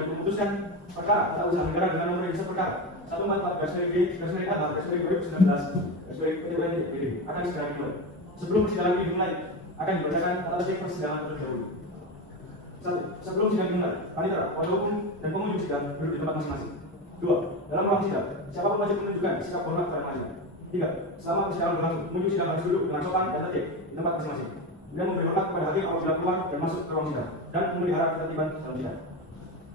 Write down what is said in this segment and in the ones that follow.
dan memutuskan perkara tata usaha negara dengan nomor register perkara 144/D/A/2019/PTWN akan segera dimulai. Sebelum persidangan ini dimulai, akan dibacakan tata tertib persidangan terlebih dahulu. 1. Sebelum sidang dimulai, panitera, kuasa hukum, dan pengunjung sidang duduk di tempat masing-masing. 2. Dalam ruang sidang, siapapun wajib menunjukkan sikap hormat kepada majikan. 3. Selama persidangan berlangsung, pengunjung sidang harus duduk dengan sopan dan tertib di tempat masing-masing. Kemudian memberi hormat kepada hakim apabila keluar dan masuk ke ruang sidang, dan memelihara ketertiban dalam sidang.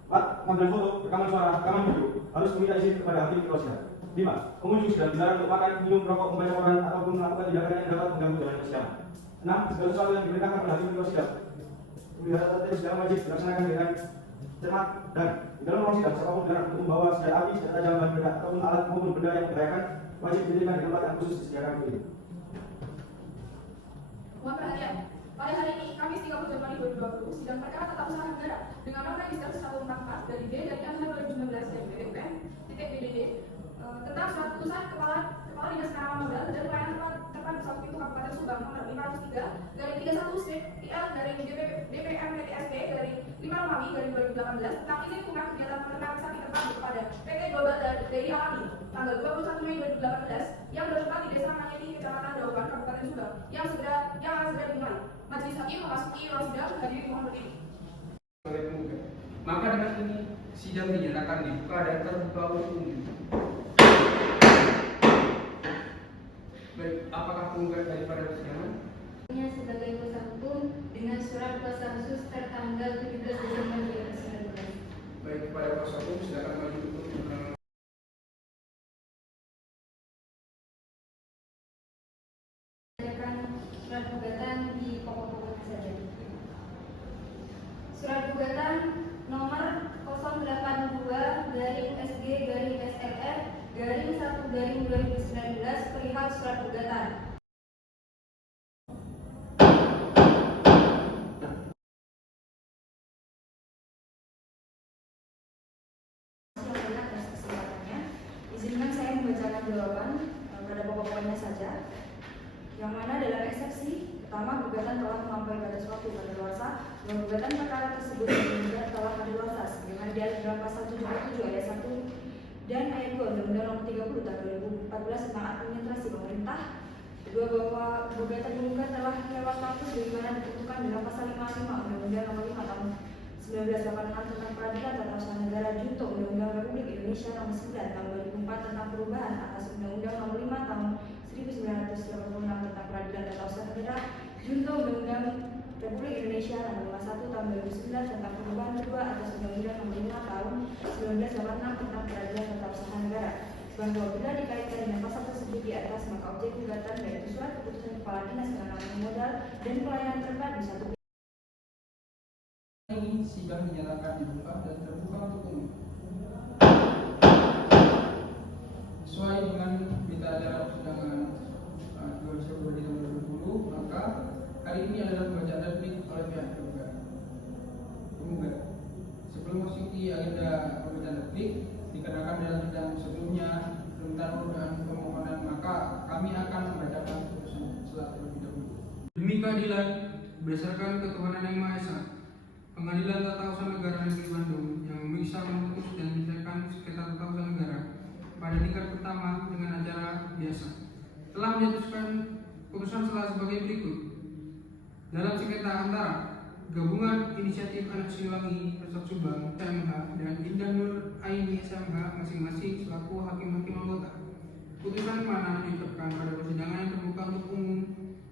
4. Pengambilan foto, rekaman suara, rekaman video harus meminta izin kepada hakim di ruang sidang. 5. Pengunjung sidang dilarang untuk makan, minum, merokok, membaca koran, ataupun melakukan tindakan yang dapat mengganggu jalannya persidangan. 6. Segala sesuatu yang diperintahkan pada hakim di ruang sidang memelihara tertib sidang wajib dilaksanakan dengan cermat, dan di dalam ruang sidang siapapun dilarang untuk membawa senjata api, senjata tajam, bahan benda ataupun alat maupun benda yang membahayakan wajib didirikan di tempat yang khusus disediakan untuk itu. Mohon perhatian. Pada hari ini, Kamis 30 Januari 2020, sidang perkara tata usaha negara dengan nomor register 144 dari D dari angka 2019 dari PTWN BDD tentang surat keputusan Kepala Dinas Penanaman Modal dan Pelayanan Tempat Usaha Pintu Kabupaten Subang nomor 503/31/PL dari DPM PTSP dari 5 Romawi dari 2018 tentang izin tunggak kegiatan peternakan sapi terpadu kepada PT Global Dairy Alami tanggal 21 Mei 2018 yang bertempat di Desa Manyeti, Kecamatan Dauban, Kabupaten Subang yang akan segera dimulai. Majelis Hakim memasuki ruang sidang, hadirin mohon berdiri. Maka dengan ini sidang dinyatakan dibuka dan terbuka untuk umum. Baik, apakah penggugat daripada persidangan? Sebagai kuasa hukum dengan surat kuasa khusus tertanggal 17 Desember 2019. Baik, kepada kuasa hukum silakan maju untuk surat gugatan di pokok-pokoknya saja. Surat gugatan nomor 082/SG/SLR/1/2019 perihal surat gugatan. Izinkan saya membacakan jawaban pada pokok-pokoknya saja, yang mana dalam eksepsi pertama, gugatan telah melampaui batas waktu kadaluarsa bahwa gugatan perkara tersebut juga telah kadaluarsa sebagaimana diatur dalam pasal 77 ayat 1 dan ayat 2 Undang-Undang Nomor 30 Tahun 2014 tentang administrasi pemerintah. Kedua, bahwa gugatan penggugat telah lewat waktu sebagaimana ditentukan dalam pasal 55 Undang-Undang Nomor 5 Tahun 1986 tentang peradilan tata usaha negara junto Undang-Undang Republik Indonesia Nomor 9 Tahun 2004 tentang perubahan atas Undang-Undang Nomor 5 Tahun 1986 tentang peradilan tata usaha negara junto Undang-Undang Republik Indonesia Nomor 51 Tahun 2009 tentang perubahan kedua atas Undang-Undang Nomor 5 Tahun 1986 tentang peradilan tata usaha negara. Bahwa bila dikaitkan dengan pasal tersebut di atas, maka objek gugatan yaitu surat keputusan Kepala Dinas Penanaman Modal dan Pelayanan Terpadu satu. Ini sidang dinyatakan dibuka dan terbuka untuk umum. Sesuai dengan berita acara persidangan 2 Februari 2020, maka hari ini adalah pembacaan replik oleh pihak penggugat. Sebelum memasuki agenda pembacaan replik, dikarenakan dalam sidang sebelumnya tentang penundaan pemohonan, maka kami akan membacakan putusan setelah terlebih dahulu. Demi keadilan berdasarkan ketuhanan yang Maha Esa, Pengadilan Tata Usaha Negara Negeri Bandung yang memeriksa, memutus, dan menyelesaikan sengketa tata usaha negara pada tingkat pertama dengan acara biasa telah menjatuhkan putusan sebagai berikut. Dalam sengketa antara Gabungan Inisiatif Anak Siliwangi Persat Subang SMH dan Indah Nur Aini SMH masing-masing selaku hakim-hakim anggota, putusan mana diucapkan pada persidangan yang terbuka untuk umum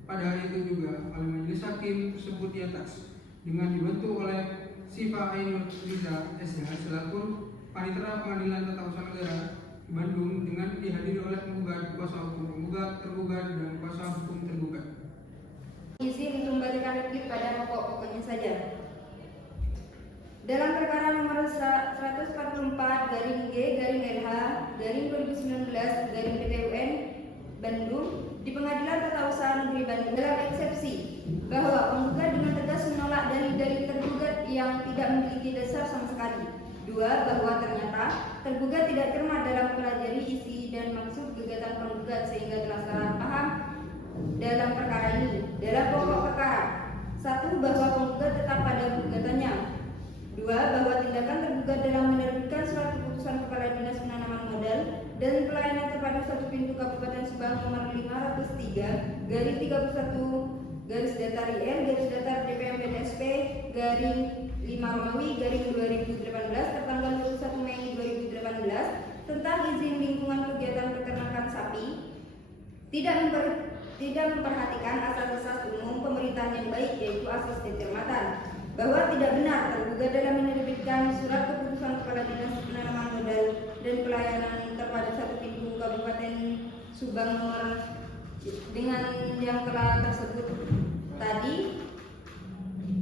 pada hari itu juga oleh majelis hakim tersebut di atas dengan dibantu oleh Siva Ainur Riza SH selaku Panitera Pengadilan Tata Usaha Negara Bandung dengan dihadiri oleh penggugat, kuasa hukum penggugat, tergugat, dan kuasa hukum tergugat. Izin untuk memberikan replik pada pokok-pokoknya saja. Dalam perkara nomor 144/G/RH/2019/PTWN Bandung di Pengadilan Tata Usaha Negeri Bandung dalam eksepsi bahwa penggugat dengan tegas menolak dalil-dalil tergugat yang tidak memiliki dasar sama sekali. 2. Bahwa ternyata tergugat tidak cermat dalam mempelajari isi dan maksud gugatan penggugat sehingga telah salah paham dalam perkara ini. Dalam pokok perkara 1. Bahwa penggugat tetap pada gugatannya. 2. Bahwa tindakan tergugat dan nomor 503 garis 31 garis datar IR garis datar DPMPTSP garing 5 Romawi garing 2018 tertanggal 21 Mei 2018 tentang izin lingkungan kegiatan peternakan sapi tidak memperhatikan asas-asas umum pemerintahan yang baik, yaitu asas kecermatan, bahwa tidak benar tergugat dalam menerbitkan surat keputusan Kepala Dinas Penanaman Modal dan Pelayanan Terpadu 1 Pintu Kabupaten Subang nomor dengan yang telah tersebut tadi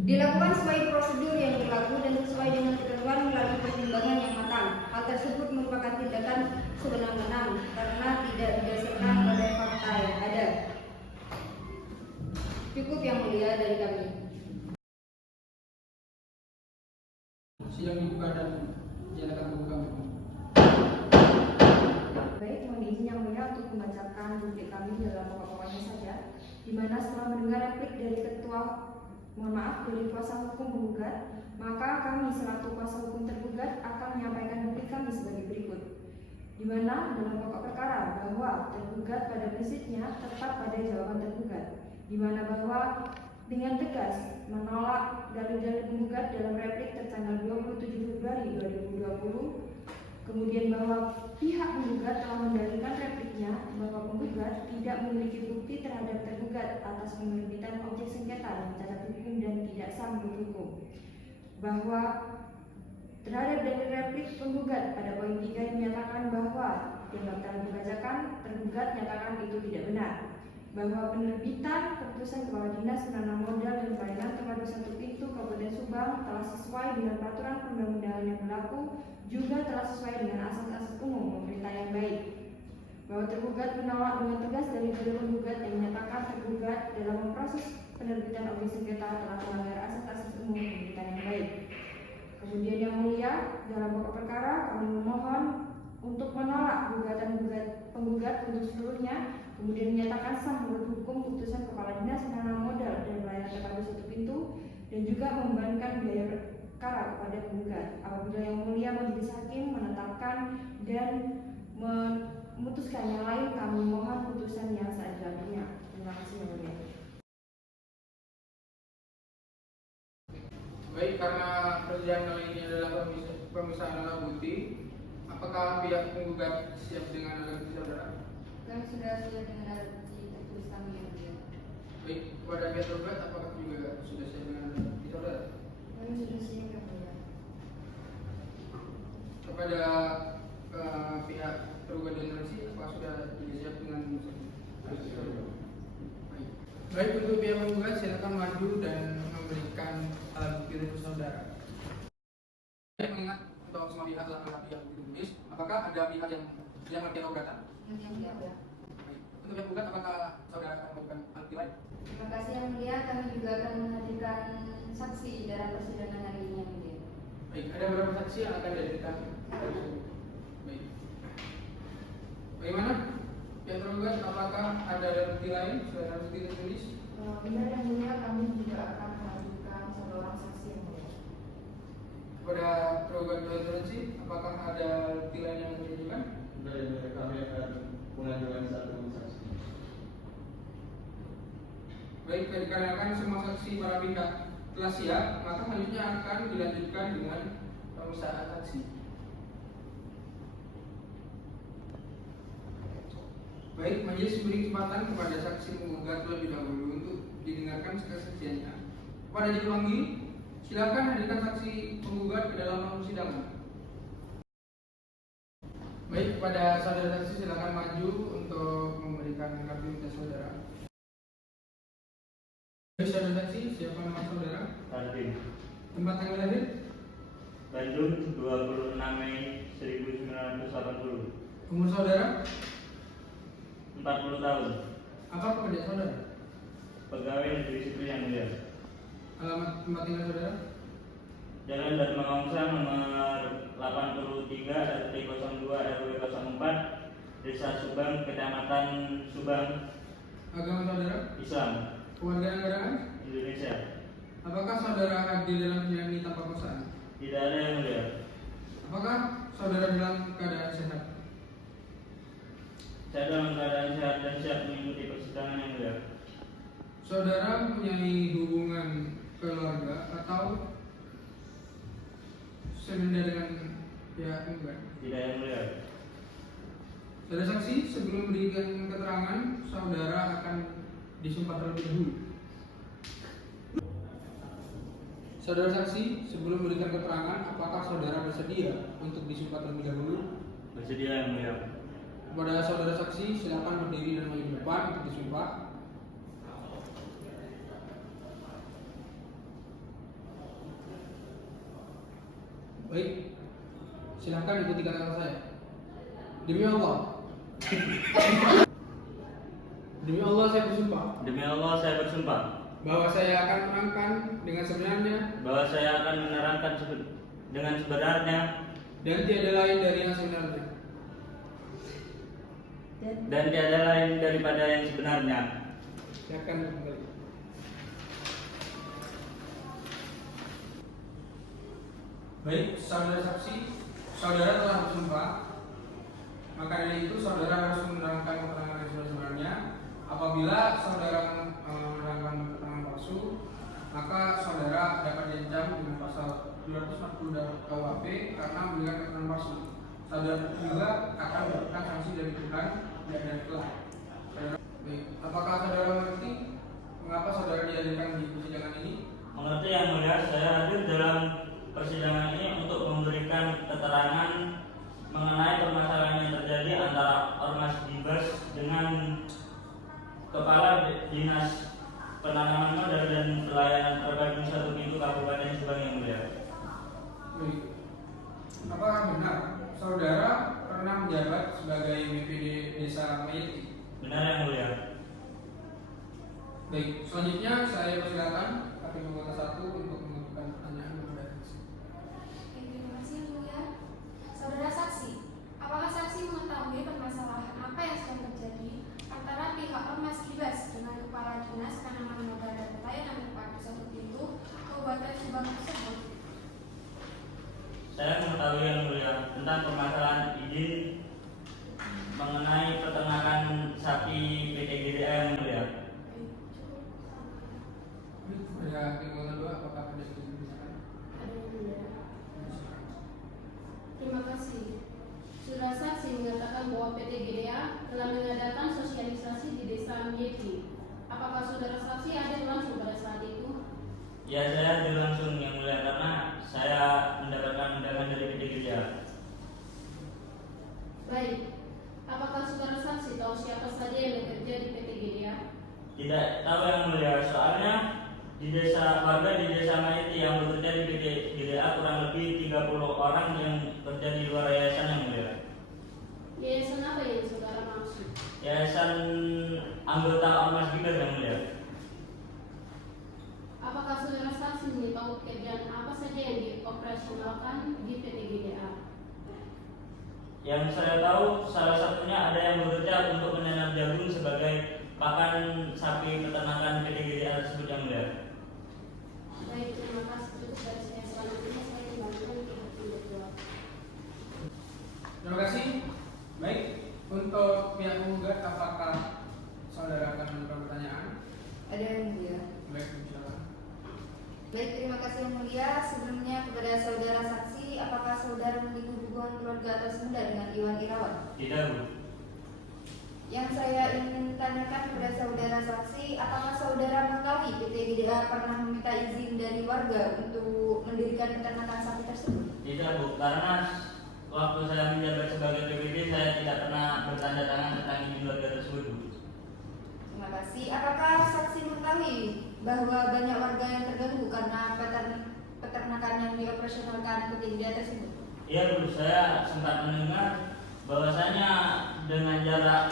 dilakukan sesuai prosedur yang berlaku dan sesuai dengan ketentuan melalui pertimbangan yang matang. Hal tersebut merupakan tindakan sewenang-wenang karena tidak didasarkan pada fakta yang ada. Cukup yang mulia dari kami. Sidang dibuka dan dinyatakan terbuka. Baik, mohon izin yang mulia untuk membacakan bukti kami dalam pokok-pokoknya saja, di mana setelah mendengar replik dari dari kuasa hukum penggugat, maka kami selaku kuasa hukum tergugat akan menyampaikan bukti kami sebagai berikut. Di mana dalam pokok perkara bahwa tergugat pada prinsipnya tepat pada jawaban tergugat, di mana bahwa dengan tegas menolak dalil-dalil penggugat dalam replik tertanggal 27 Februari 2020. Kemudian bahwa pihak penggugat telah mendalilkan repliknya bahwa penggugat tidak memiliki bukti terhadap tergugat atas penerbitan objek sengketa yang cacat hukum dan tidak sah menurut hukum. Bahwa terhadap dalil replik penggugat pada poin 3 dinyatakan bahwa yang telah dibacakan tergugat nyatakan itu tidak benar. Bahwa penerbitan keputusan Kepala Dinas Penanaman Modal dan Pelayanan Terpadu 1 Pintu Kabupaten Subang telah sesuai dengan peraturan perundang-undangan yang berlaku, juga telah sesuai dengan asas-asas umum pemerintah yang baik. Bahwa tergugat menolak dengan tegas dari dalil penggugat yang menyatakan tergugat dalam proses penerbitan objek sengketa telah melanggar asas-asas umum pemerintah yang baik. Kemudian yang mulia, dalam pokok perkara kami memohon untuk menolak gugatan penggugat untuk seluruhnya, kemudian menyatakan sah menurut hukum keputusan Kepala Dinas Penanaman Modal dan Pelayanan Terpadu 1 Pintu, dan juga membebankan biaya perkara kepada penggugat. Apabila yang mulia majelis hakim menetapkan dan memutuskan yang lain, kami mohon putusan yang seadil-adilnya. Terima kasih yang mulia. Baik, karena persidangan kali ini adalah pemeriksaan alat bukti, apakah pihak penggugat siap dengan alat bukti saudara? Kami sudah siap dengan alat bukti tertulis kami yang mulia. Baik, kepada pihak tergugat apakah juga sudah siap dengan alat bukti saudara? Kami sudah siap yang mulia. Kepada pihak tergugat dan saksi, apakah sudah siap dengan alat bukti saudara? Baik, untuk pihak penggugat silakan maju dan memberikan alat bukti untuk saudara. Saya mengingat untuk semua pihak telah melengkapi alat bukti tulis, apakah ada pihak yang mengerti gugatan? Yang mulia. Baik. Untuk pihak penggugat, apakah saudara akan melakukan alat bukti lain? Terima kasih yang mulia. Kami juga akan menghadirkan saksi dalam persidangan hari ini yang mulia. Baik, ada beberapa saksi yang akan dihadirkan. Baik. Bagaimana? Pihak tergugat, apakah ada alat bukti lain selain alat bukti tertulis? Benar yang mulia, kami juga akan mengajukan satu orang saksi yang mulia. Kepada tergugat dan saksi, apakah ada bukti lain yang diajukan? Dari kami akan mengajukan satu saksi. Baik, dikarenakan semua saksi para pihak telah siap, maka selanjutnya akan dilanjutkan dengan pemeriksaan saksi. Baik, majelis memberi kesempatan kepada saksi penggugat terlebih dahulu untuk didengarkan kesaksiannya. Kepada Jepanggi, silakan hadirkan saksi penggugat ke dalam persidangan. Baik, kepada saudara saksi silakan maju untuk memberikan kartu identitas saudara. Saudara saksi, siapa nama saudara? Arvin. Tempat tanggal lahir? Bandung, 26 Mei 1980. Umur saudara? 40 tahun. Apa pekerjaan saudara? Pegawai negeri sipil yang mulia. Alamat tempat tinggal saudara? Jalan Dharma Wangsa nomor 83 RT 02 RW 04 Desa Subang, Kecamatan Subang. Agama saudara? Islam. Kewarganegaraan? Indonesia. Apakah saudara hadir dalam sidang ini tanpa paksaan? Tidak ada yang mulia. Apakah saudara dalam keadaan sehat? Saya dalam keadaan sehat dan siap mengikuti persidangan yang mulia. Saudara mempunyai hubungan keluarga atau seminar dengan pihak penggugat? Tidak yang mulia. Saudara saksi, sebelum memberikan keterangan, saudara akan disumpah terlebih dahulu. Saudara saksi, sebelum memberikan keterangan, apakah saudara bersedia untuk disumpah terlebih dahulu? Bersedia yang mulia. Kepada saudara saksi, silakan berdiri dan maju ke depan untuk disumpah. Baik, silakan ikuti kata-kata saya. Demi Allah. Demi Allah saya bersumpah Demi Allah saya bersumpah bahwa saya akan menerangkan dengan sebenarnya bahwa saya akan menerangkan dengan sebenarnya dan tiada lain dari yang sebenarnya. dan tiada lain daripada yang sebenarnya. Silakan kembali. Baik, saudara saksi, saudara telah bersumpah. Maka dari itu saudara harus menerangkan keterangan yang sebenarnya. Apabila saudara menerangkan keterangan palsu, maka saudara dapat diancam dengan pasal 240 KUHP karena memberikan keterangan palsu. Saudara juga akan mendapatkan sanksi dari Tuhan dan dari Tuhan. Baik, apakah saudara mengerti mengapa saudara dihadirkan di persidangan ini? Mengerti yang mulia, saya hadir dalam persidangan ini untuk memberikan keterangan mengenai permasalahan yang terjadi antara Ormas Gibas dengan Kepala Dinas Penanaman Modal dan Pelayanan Terpadu 1 Pintu Kabupaten Subang yang mulia. Baik. Apakah benar saudara pernah menjabat sebagai BPD Desa Mayeti? Benar yang mulia. Baik, selanjutnya saya persilakan Hakim Anggota 1 untuk mengajukan pertanyaan kepada saksi. Terima kasih yang mulia. Saudara saksi, apakah saksi mengetahui permasalahan apa yang sedang terjadi antara pihak Ormas Gibas dengan Kepala Dinas Penanaman Modal dan Pelayanan Terpadu 1 Pintu Kabupaten Subang tersebut? Saya mengetahui yang mulia tentang permasalahan izin mengenai peternakan sapi PT GDA yang mulia. Pada Hakim Anggota 2, apakah ada yang disampaikan? Terima kasih. Saudara saksi mengatakan bahwa PT GDA telah mengadakan sosialisasi di Desa Mieti. Apakah saudara saksi hadir langsung pada saat itu? Ya, saya hadir langsung yang mulia karena saya mendapatkan undangan dari PT GDA. Baik. Apakah saudara saksi tahu siapa saja yang bekerja di PT GDA? Tidak tahu yang mulia, soalnya di warga di Desa Mayeti yang bekerja di PT GDA kurang lebih 30 orang yang bekerja di luar yayasan yang mulia. Yayasan apa yang saudara maksud? Yayasan anggota Ormas Gibas yang mulia. Apakah saudara saksi mengetahui pekerjaan apa saja yang dioperasionalkan di PT GDA? Yang saya tahu salah satunya ada yang bekerja untuk menanam jagung sebagai pakan sapi peternakan PT GDA tersebut yang mulia. Baik, terima kasih. Cukup dari saya. Selanjutnya saya kembalikan ke Hakim Jawab. Terima kasih. Baik, untuk pihak penggugat apakah saudara akan mengajukan pertanyaan? Ada yang mulia. Baik, silakan. Baik, terima kasih yang mulia. Sebelumnya kepada saudara saksi, apakah saudara memiliki hubungan keluarga atau senda dengan Iwan Irawan? Tidak, Bu. Yang saya ingin tanyakan kepada saudara saksi, apakah saudara mengetahui PT GDA pernah meminta izin dari warga untuk mendirikan peternakan sapi tersebut? Tidak, Bu, karena waktu saya menjabat sebagai PPD saya tidak pernah bertanda tangan tentang izin warga tersebut, Bu. Terima kasih. Apakah saksi mengetahui bahwa banyak warga yang terganggu karena peternakan yang dioperasionalkan PT GDA tersebut? Iya, Bu, saya sempat mendengar bahwasanya dengan jarak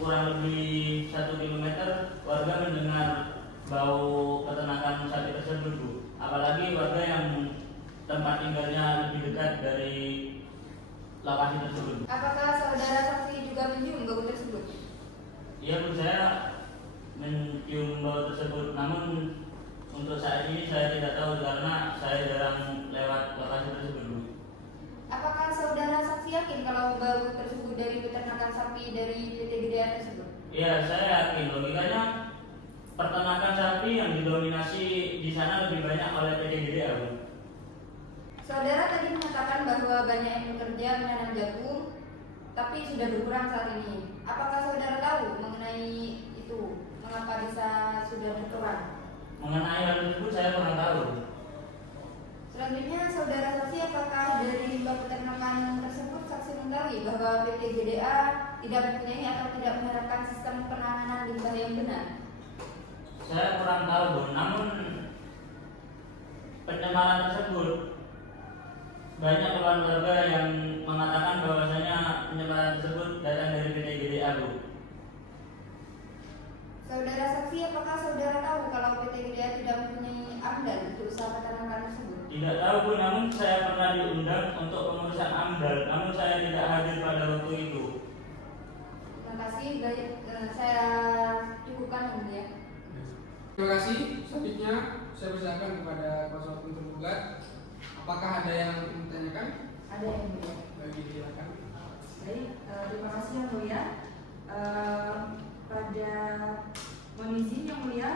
kurang lebih 1 kilometer warga mendengar bau peternakan sapi tersebut, Bu. Apalagi warga yang tempat tinggalnya lebih dekat dari lokasi tersebut. Apakah saudara saksi juga mencium bau tersebut? Iya, Bu, saya mencium bau tersebut, namun untuk saat ini saya tidak tahu karena saya jarang lewat lokasi tersebut, Bu. Apakah saudara saksi yakin kalau bau tersebut dari peternakan sapi dari PT GDA tersebut? Ya, saya yakin logikanya peternakan sapi yang didominasi di sana lebih banyak oleh PT GDA, Bu. Saudara tadi mengatakan bahwa banyak yang bekerja menanam jagung, tapi sudah berkurang saat ini. Apakah saudara tahu mengenai itu? Mengapa bisa sudah berkurang? Mengenai hal tersebut saya kurang tahu. Selanjutnya, saudara saksi apakah dari limbah peternakan tersebut saksi mengetahui bahwa PT GDA tidak mempunyai atau tidak menerapkan sistem penanganan limbah yang benar? Saya kurang tahu, Bu. Namun pencemaran tersebut banyak keluarga yang mengatakan bahwasanya pencemaran tersebut datang dari PT GDA, Bu. Saudara saksi apakah saudara tahu kalau PT GDA tidak mempunyai AMDAL untuk usaha peternakan tersebut? Tidak tahu, Bu, namun saya pernah diundang untuk pengurusan AMDAL, namun saya tidak hadir pada waktu itu. Terima kasih, baik, saya cukupkan yang mulia. Terima kasih. Selanjutnya saya persilakan kepada kuasa hukum tergugat. Apakah ada yang ditanyakan? Ada yang mulia. Bagi silakan. Baik, terima kasih yang mulia. Pada mohon izin yang mulia,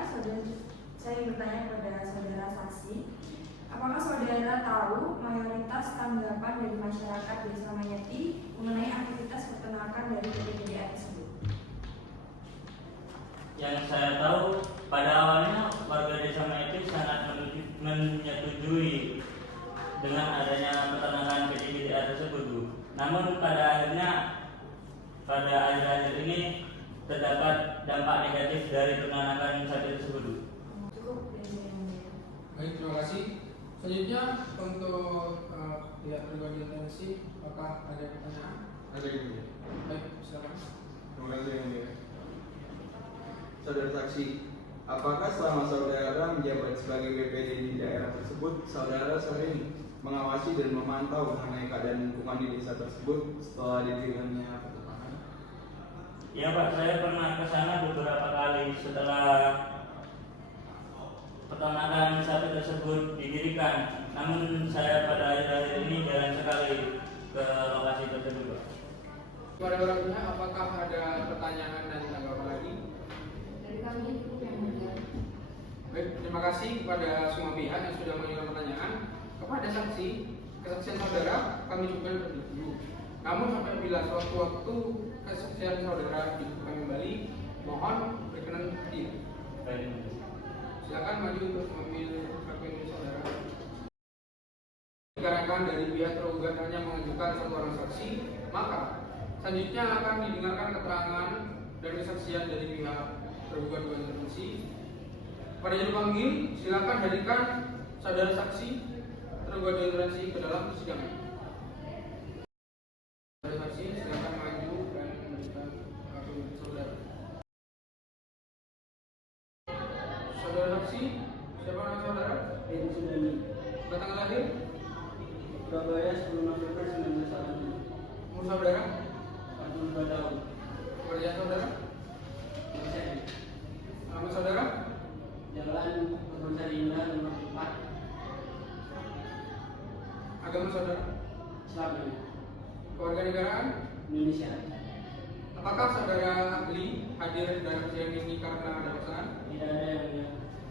saya bertanya kepada saudara saksi, apakah saudara tahu mayoritas tanggapan dari masyarakat Desa Manyeti mengenai aktivitas peternakan dari PT GDA tersebut? Yang saya tahu, pada awalnya warga Desa Manyeti sangat menyetujui dengan adanya peternakan PT GDA tersebut, Bu. Namun pada akhir-akhir ini terdapat dampak negatif dari peternakan sapi tersebut, Bu. Cukup dari saya yang mulia. Baik, terima kasih. Selanjutnya untuk pihak pribadi atensi, apakah ada pertanyaan? Ada yang mulia. Baik, silakan. Terima kasih yang mulia. Saudara saksi, apakah selama saudara menjabat sebagai BPD di daerah tersebut, saudara sering mengawasi dan memantau mengenai keadaan lingkungan di desa tersebut setelah didirikannya peternakan? Ya, Pak, saya pernah ke sana beberapa kali setelah peternakan sapi tersebut didirikan. Namun saya pada akhir-akhir ini jarang sekali ke lokasi tersebut, Pak. Kepada orang pihak, apakah ada pertanyaan dan tanggapan lagi? Dari kami cukup yang mulia. Baik, terima kasih kepada semua pihak yang sudah mengajukan pertanyaan. Kepada saksi, kesaksian saudara kami cukupkan terlebih dahulu. Namun sampai bila sewaktu-waktu kesaksian saudara dibuka kembali, mohon berkenan hadir. Baik. Silakan maju untuk mengambil frekuensi saudara. Dikarenakan dari pihak tergugat hanya mengajukan satu orang saksi, maka selanjutnya akan didengarkan keterangan dan kesaksian dari pihak tergugat dua intervensi. Pada yang dipanggil, silakan hadirkan saudara saksi tergugat dua intervensi ke dalam persidangan. Saudara saksi, silakan maju dan memberikan frekuensi saudara. Saudara saksi, siapa nama saudara? Edi Sudani, Tanggal lahir? Surabaya 10 November 1985. Umur saudara? 42 tahun. Pekerjaan saudara? Dosen. Nama saudara? Jalan Kebun Indah nomor 4. Agama saudara? Islam. Kewarganegaraan? Indonesia. Apakah saudara ahli hadir dalam persidangan ini karena ada pasangan? Tidak ada yang mulia.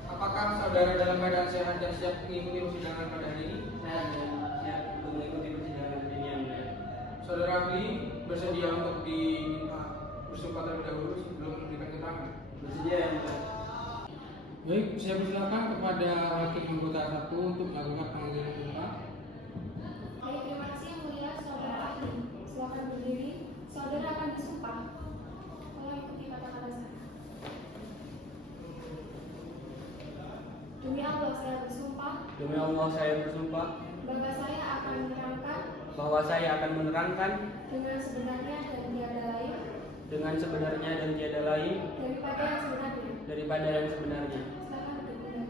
Apakah saudara dalam keadaan sehat dan siap mengikuti persidangan pada hari ini? Saya dan siap untuk mengikuti persidangan ini yang mulia. Saudara ahli bersedia untuk diminta bersumpah terlebih dahulu sebelum memberikan keterangan? Bersedia yang mulia. Baik, saya persilakan kepada hakim anggota 1 untuk melakukan pemanggilan sumpah. Baik, terima kasih yang mulia saudara ahli. Silakan berdiri. Saudara akan bersumpah. Tolong ikuti kata-kata saya. Demi Allah saya bersumpah Demi Allah saya bersumpah bahwa saya akan menerangkan bahwa saya akan menerangkan dengan sebenarnya dan tiada lain dengan sebenarnya dan tiada lain daripada yang sebenarnya. daripada yang sebenarnya. Silakan berdiri.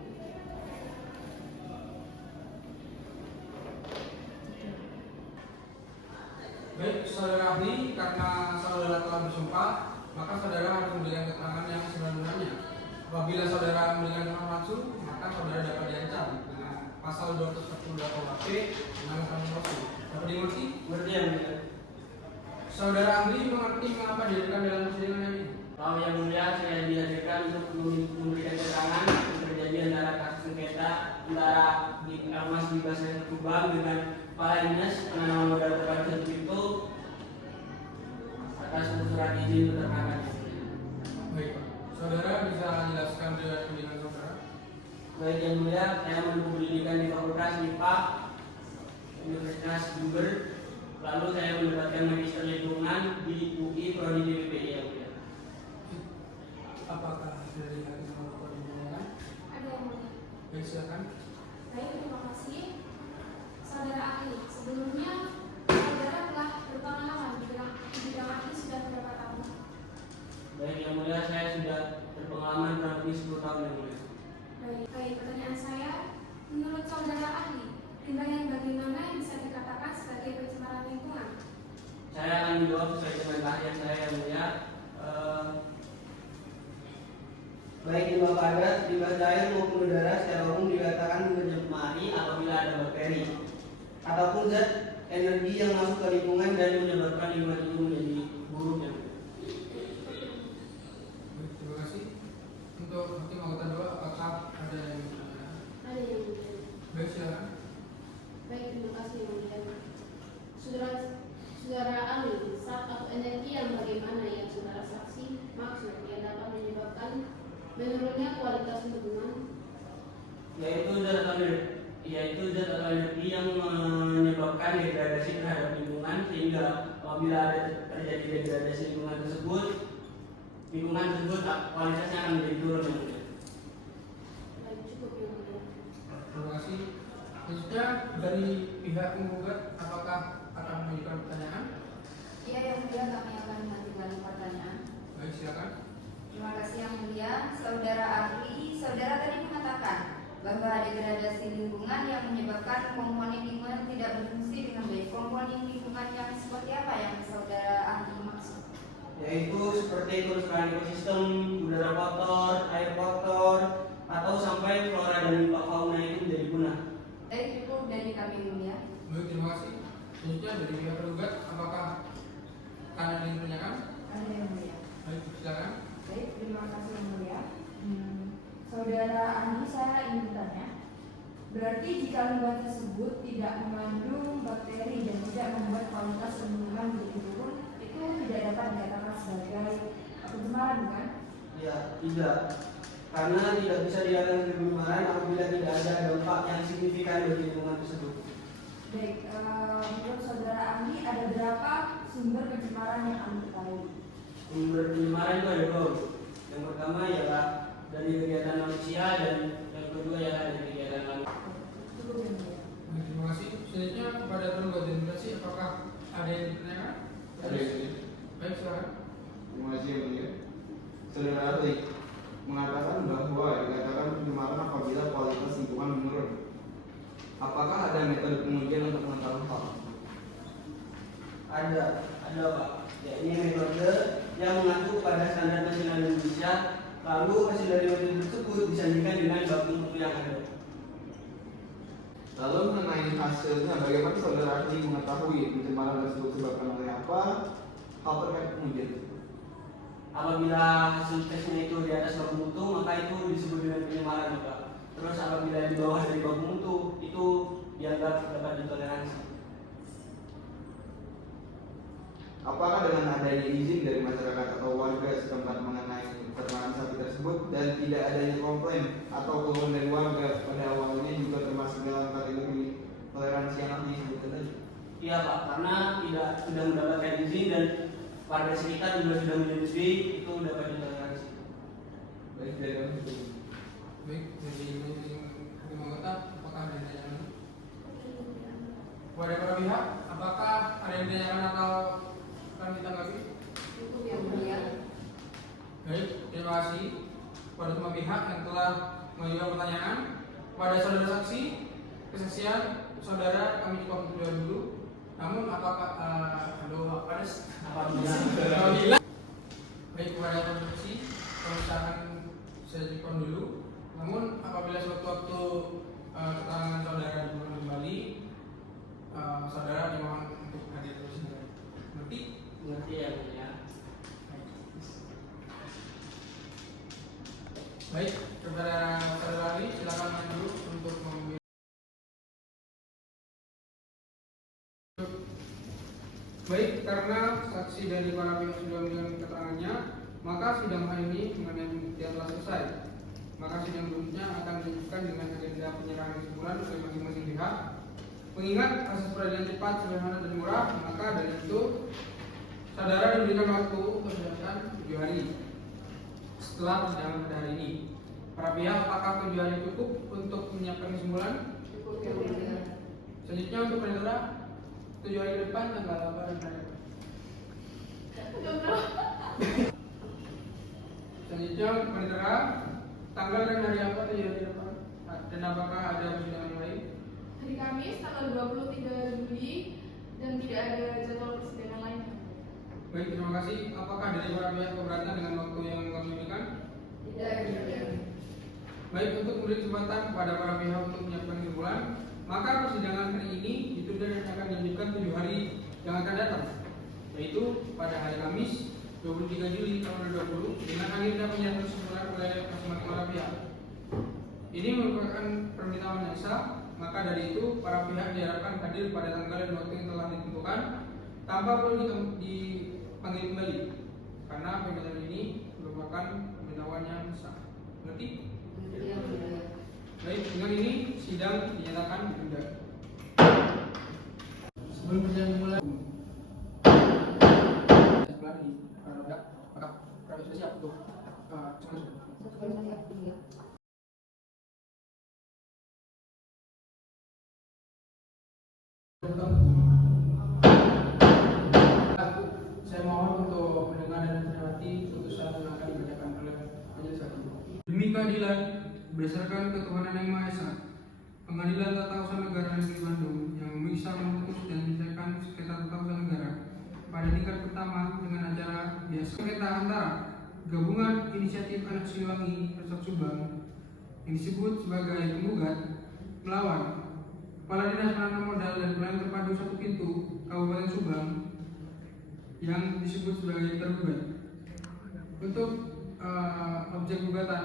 Baik, saudara ahli, karena saudara telah bersumpah, maka saudara harus memberikan keterangan yang sebenarnya. Apabila saudara memberikan keterangan palsu, maka saudara dapat diancam dengan pasal 248 KUHP dengan ancaman palsu. Dapat dimengerti? Mengerti yang mulia. Saudara ahli mengerti mengapa dihadirkan dalam persidangan ini? Kalau yang mulia, saya dihadirkan untuk memberikan keterangan terjadi antara kasus sengketa antara Mas Gibas Kubang dengan Kepala Dinas Penanaman Modal Terpadu itu atas surat izin peternakan. Baik, Pak. Saudara bisa jelaskan dengan pendidikan saudara? Baik yang mulia, saya menempuh pendidikan di Fakultas MIPA Universitas Jember. Lalu saya mendapatkan magister lingkungan di UI Prodi BPI yang mulia. Apakah dari hakim melakukan penilaian? Ada yang mulia. Baik, silakan. Baik, terima kasih. Saudara ahli, sebelumnya saudara telah berpengalaman di bidang ahli sudah berapa tahun? Baik yang mulia, saya sudah berpengalaman kurang lebih 10 tahun yang mulia. Baik, pertanyaan saya, menurut saudara ahli, limbah yang bagaimana yang bisa dikatakan sebagai pencemaran lingkungan? Saya akan menjawab sesuai dengan keahlian saya yang mulia. Baik limbah padat, limbah cair maupun udara secara umum dikatakan mencemari apabila ada bakteri ataupun zat energi yang masuk ke lingkungan dan menyebabkan lingkungan itu menjadi buruk yang mulia. Baik, terima kasih. Untuk hakim anggota 2, apakah ada yang bertanya? Ada yang mulia. Baik, silakan. Baik, terima kasih yang mulia. Saudara ahli, zat atau energi yang bagaimana yang saudara saksi maksud yang dapat menyebabkan menurunnya kualitas lingkungan? Yaitu zat atau energi yang menyebabkan degradasi terhadap lingkungan, sehingga apabila ada terjadi degradasi lingkungan tersebut kualitasnya akan menjadi turun yang mulia. Baik, cukup yang mulia. Terima kasih. Selanjutnya dari pihak penggugat, apakah akan mengajukan pertanyaan? Iya, yang mulia, kami akan mengajukan pertanyaan. Baik, silakan. Terima kasih yang mulia. Saudara ahli, saudara tadi mengatakan bahwa degradasi lingkungan yang menyebabkan komponen lingkungan tidak berfungsi dengan baik. Komponen lingkungan yang seperti apa yang saudara ahli maksud? Yaitu seperti kerusakan ekosistem, udara kotor, air kotor, atau sampai flora dan fauna itu menjadi punah. Baik, cukup dari kami yang mulia. Baik, terima kasih. Selanjutnya dari pihak penggugat, apakah akan ada yang bertanya? Ada yang mulia. Baik, silakan. Baik, terima kasih yang mulia. Saudara ahli, saya ingin bertanya, berarti jika limbah tersebut tidak mengandung bakteri dan tidak membuat kualitas lingkungan menjadi turun, itu tidak dapat dikatakan sebagai pencemaran, bukan? Ya, tidak. Karena tidak bisa dikatakan sebagai pencemaran apabila tidak ada dampak yang signifikan bagi lingkungan tersebut. Baik, menurut saudara ahli, ada berapa sumber pencemaran yang ahli ketahui? Sumber pencemaran itu ada dua. Yang pertama ialah dari kegiatan manusia dan yang kedua ialah dari kegiatan laut. Cukup yang mulia. Baik, terima kasih. Selanjutnya kepada penggugat demokrasi, apakah ada yang ditanyakan? Ada yang Baik, silakan. Terima kasih yang mulia. Saudara ahli mengatakan bahwa dikatakan pencemaran apabila kualitas lingkungan menurun. Apakah ada metode pengujian untuk mengetahui hal tersebut? Ada Pak. Ya, ini metode yang mengacu pada standar nasional Indonesia. Lalu hasil dari metode tersebut disandingkan dengan baku mutu yang ada. Lalu mengenai hasilnya, bagaimana saudara ahli mengetahui pencemaran tersebut disebabkan oleh apa? Hal terkait pengujian tersebut. Apabila hasil tesnya itu di atas baku mutu, maka itu disebut dengan pencemaran, Pak. Terus apabila di bawah dari baku mutu, itu dianggap dapat ditoleransi. Apakah dengan adanya izin dari masyarakat atau warga setempat mengenai peternakan sapi tersebut dan tidak adanya komplain atau keluhan dari warga pada awalnya juga termasuk dalam kategori toleransi yang ahli sebutkan tadi? Iya Pak, karena tidak sudah mendapatkan izin dan warga sekitar juga sudah menyetujui, itu dapat ditoleransi. Baik, dari kami. Baik, dari hakim anggota, apakah ada yang ditanyakan? Kepada para pihak, apakah ada yang ditanyakan atau akan ditanggapi? Cukup yang mulia. Baik, terima kasih kepada semua pihak yang telah mengajukan pertanyaan. Kepada saudara saksi, kesaksian saudara kami cukup untuk dulu. Namun apakah apabila baik kepada saksi, misalkan saya cukup dulu. Namun apabila sewaktu-waktu keterangan saudara diperlukan kembali, saudara dimohon untuk hadir terus. Nanti Mengerti ya mulia. Baik, kepada saudara Ali, silakan maju untuk mengambil. Baik, karena saksi dari para pihak sudah memberikan keterangannya, maka sidang hari ini mengenai pembuktian telah selesai. Maka sidang berikutnya akan dilanjutkan dengan agenda penyerahan kesimpulan oleh masing-masing pihak. Mengingat asas peradilan cepat, sederhana dan murah, maka dari itu saudara diberikan waktu berdasarkan 7 hari setelah persidangan pada hari ini. Para pihak, apakah 7 hari cukup untuk menyiapkan kesimpulan? Cukup. Selanjutnya untuk penetara 7 hari ke depan tanggal apa dan hari apa? Selanjutnya untuk penetara tanggal dan hari apa 7 hari ke depan? Dan apakah ada persidangan yang lain? Hari Kamis tanggal 23 Juli dan tidak ada jadwal persidangan lain. Baik, terima kasih. Apakah dari para pihak keberatan dengan waktu yang kami berikan? Tidak. Baik, untuk memberi kesempatan kepada para pihak untuk menyiapkan kesimpulan, maka persidangan hari ini ditunda dan akan dilanjutkan 7 hari yang akan datang, yaitu pada hari Kamis 23 Juli tahun 2020 dengan akhirnya penyerahan kesimpulan oleh masing-masing para pihak. Ini merupakan permintaan yang sah, maka dari itu para pihak diharapkan hadir pada tanggal dan waktu yang telah ditentukan tanpa perlu dipanggil kembali, karena permintaan ini merupakan permintaan yang sah. Mengerti? Baik, dengan ini sidang dinyatakan ditunda. Sebelum persidangan dimulai, sebelah ini, maka kami sudah siap untuk saya mohon untuk mendengar dan mencermati putusan yang akan dibacakan oleh majelis hakim. Demi keadilan berdasarkan ketuhanan yang Maha Esa, Pengadilan Tata Usaha Negara Negeri Bandung yang memeriksa, memutus dan menyelesaikan sengketa tata usaha negara pada tingkat pertama dengan acara biasa sengketa antara Gabungan Inisiatif Anak Siliwangi Resort Subang yang disebut sebagai penggugat melawan Kepala Dinas Penanaman Modal dan Pelayanan Terpadu 1 Pintu Kabupaten Subang yang disebut sebagai tergugat. Untuk objek gugatan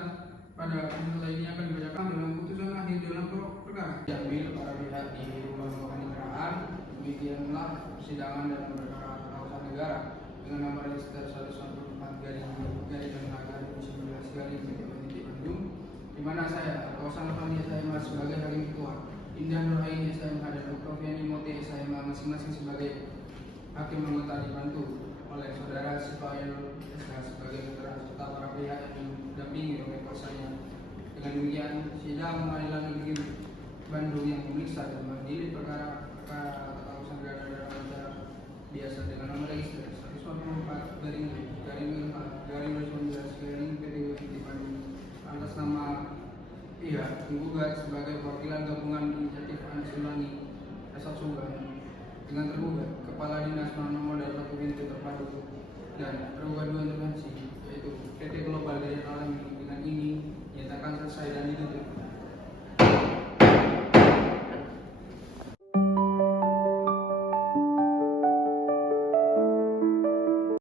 pada masalah ini akan dibacakan dalam putusan akhir dalam pokok perkara. Diambil para pihak di rumah pemitraan, demikianlah persidangan dalam perkara tata usaha negara dengan nomor register 114/19/19 di mana saya Kawasan Fani SMA sebagai hakim ketua, Indah Nurhaini SMA dan Dr. Fiani Mote SMA masing-masing sebagai hakim anggota dibantu oleh saudara Sipayanul SH sebagai keterangan serta para pihak yang didampingi oleh kuasanya. Dengan demikian, sidang Pengadilan Negeri Bandung yang memeriksa dan mengadili perkara tata usaha negara dalam acara biasa dengan nomor register 144/19/PTW atas nama pihak penggugat sebagai perwakilan Gabungan Inisiatif Anak Siliwangi Resort Subang dengan tergugat Kepala Dinas Penanaman Modal 1 Pintu Terpadu dan tergugat 2 intervensi yaitu PT Global Daya Alami. Dengan ini nyatakan selesai dan ditutup.